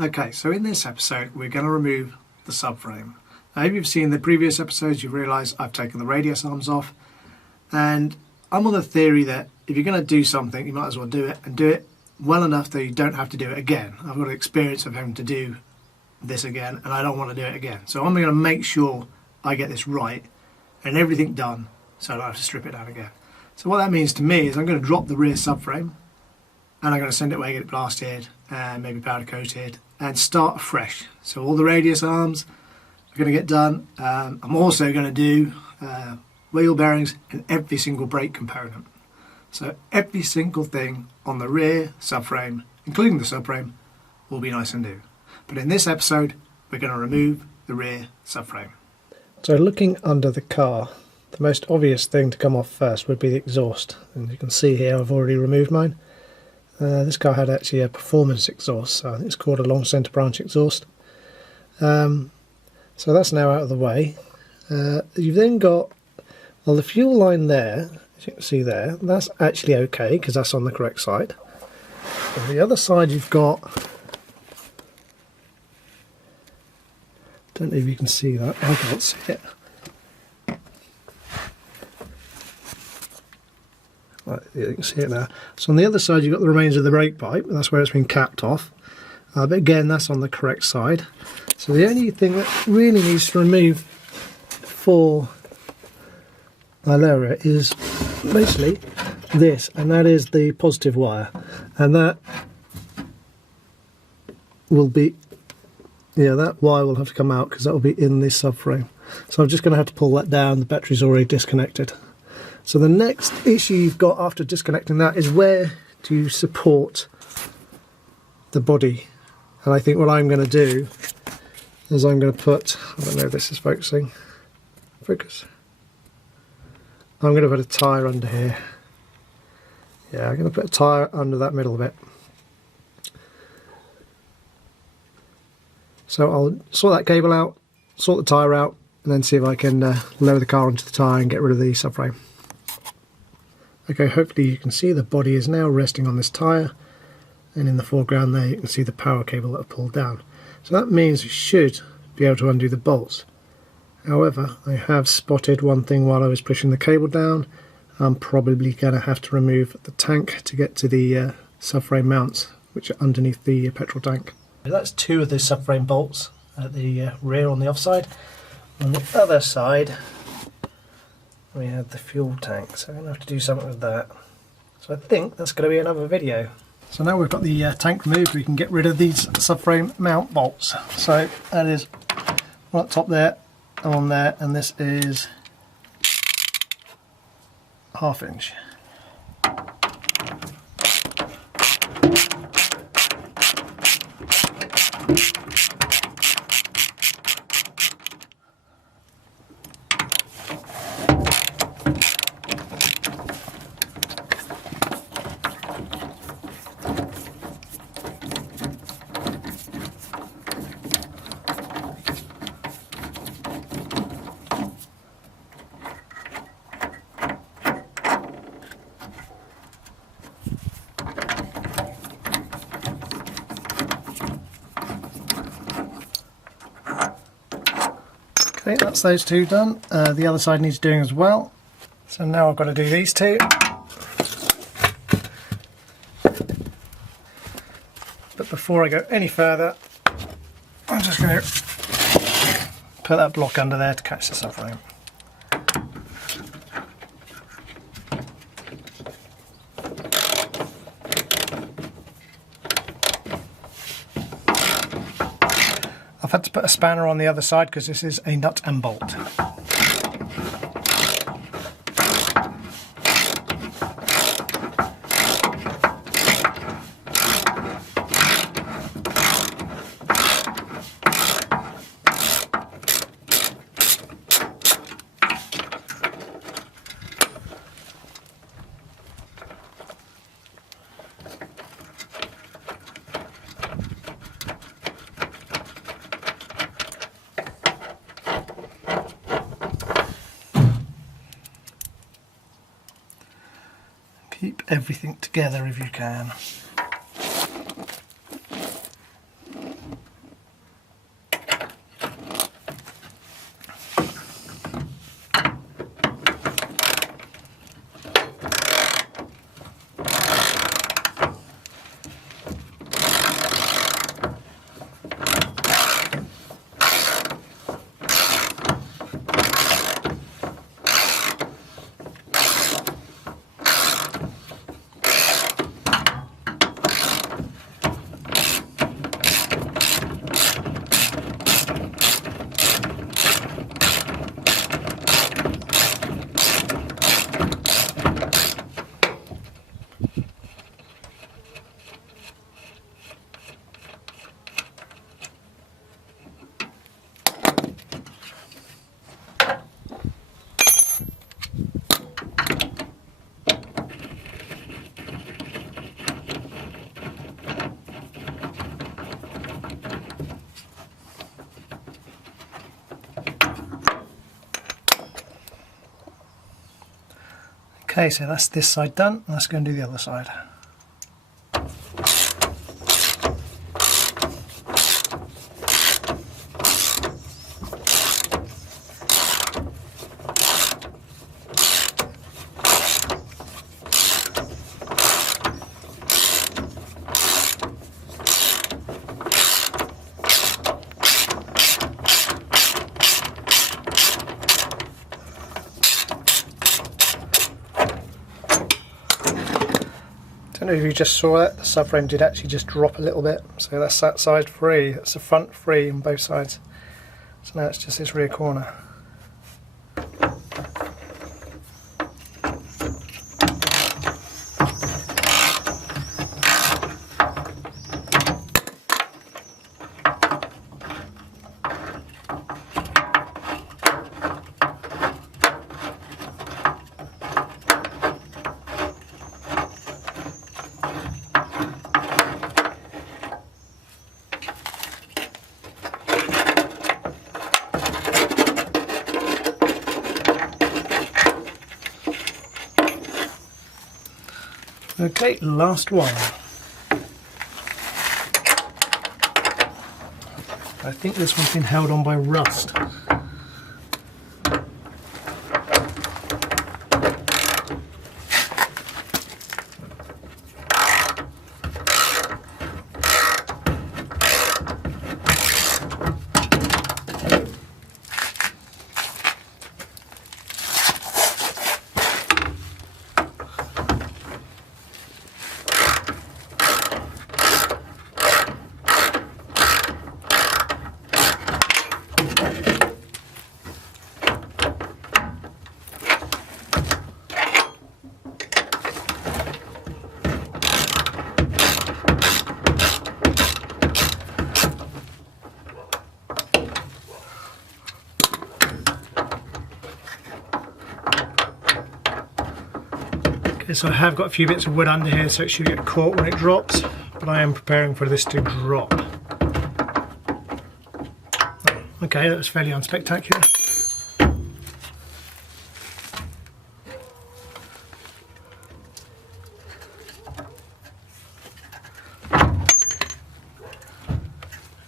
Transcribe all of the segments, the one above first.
Okay, so in this episode we're going to remove the subframe. Now if you've seen the previous episodes, you've realised I've taken the radius arms off, and I'm on the theory that if you're going to do something, you might as well do it, and do it well enough that you don't have to do it again. I've got experience of having to do this again, and I don't want to do it again. So I'm going to make sure I get this right and everything done so I don't have to strip it down again. So what that means to me is I'm going to drop the rear subframe, and I'm going to send it away, get it blasted and maybe powder coated and start afresh. So all the radius arms are going to get done. I'm also going to do wheel bearings and every single brake component. So every single thing on the rear subframe, including the subframe, will be nice and new. But in this episode, we're going to remove the rear subframe. So looking under the car, the most obvious thing to come off first would be the exhaust. And you can see here I've already removed mine. This car had actually a performance exhaust, so I think it's called a long centre branch exhaust. So that's now out of the way. You've then got, well, the fuel line there, as you can see there, that's actually okay because that's on the correct side. On the other side you've got, don't know if you can see that, I can't see it. Right, you can see it now. So on the other side you've got the remains of the brake pipe, and that's where it's been capped off. But again, that's on the correct side. So the only thing that really needs to remove for Alera is basically this, and that is the positive wire. And that will be, yeah, that wire will have to come out because that will be in this subframe. So I'm just going to have to pull that down. The battery's already disconnected. So the next issue you've got after disconnecting that is where do you support the body. And I think what I'm going to do is I'm going to put, I don't know if this is focusing, focus. I'm going to put a tyre under here. Yeah, I'm going to put a tyre under that middle bit. So I'll sort that cable out, sort the tyre out, and then see if I can lower the car onto the tyre and get rid of the subframe. Okay, hopefully you can see the body is now resting on this tyre, and in the foreground there you can see the power cable that I've pulled down. So that means we should be able to undo the bolts. However, I have spotted one thing while I was pushing the cable down. I'm probably going to have to remove the tank to get to the subframe mounts, which are underneath the petrol tank. That's two of the subframe bolts at the rear on the offside. On the other side we have the fuel tank, so I'm going to have to do something with that. So I think that's going to be another video. So now we've got the tank removed, we can get rid of these subframe mount bolts. So that is one at the top there, and on there, and this is 1/2 inch. Okay, that's those two done. The other side needs doing as well. So now I've got to do these two. But before I go any further, I'm just going to put that block under there to catch the subframe. I've had to put a spanner on the other side because this is a nut and bolt. Keep everything together if you can. Okay, so that's this side done. Let's go and do the other side. I don't know if you just saw that, the subframe did actually just drop a little bit, so that's that side free, that's the front free on both sides. So now it's just this rear corner. Okay, last one. I think this one's been held on by rust. Okay, so I have got a few bits of wood under here, so it should get caught when it drops, but I am preparing for this to drop. Okay, that was fairly unspectacular.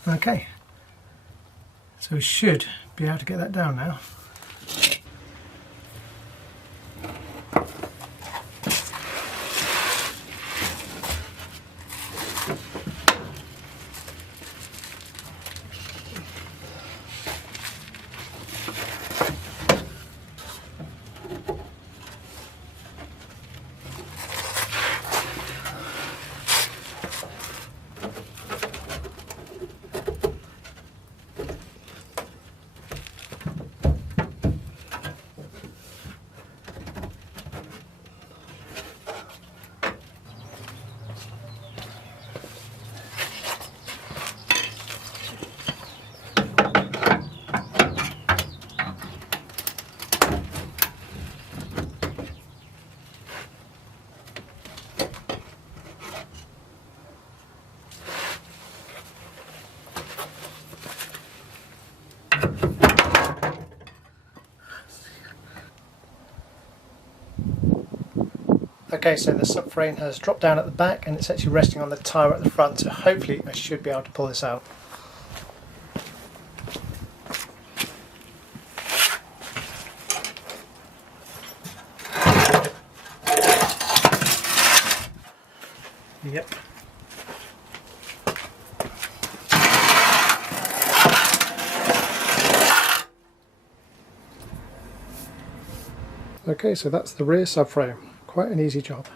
Okay, so we should be able to get that down now. Okay, so the subframe has dropped down at the back and it's actually resting on the tyre at the front, so hopefully I should be able to pull this out. Yep. Okay, so that's the rear subframe. Quite an easy job.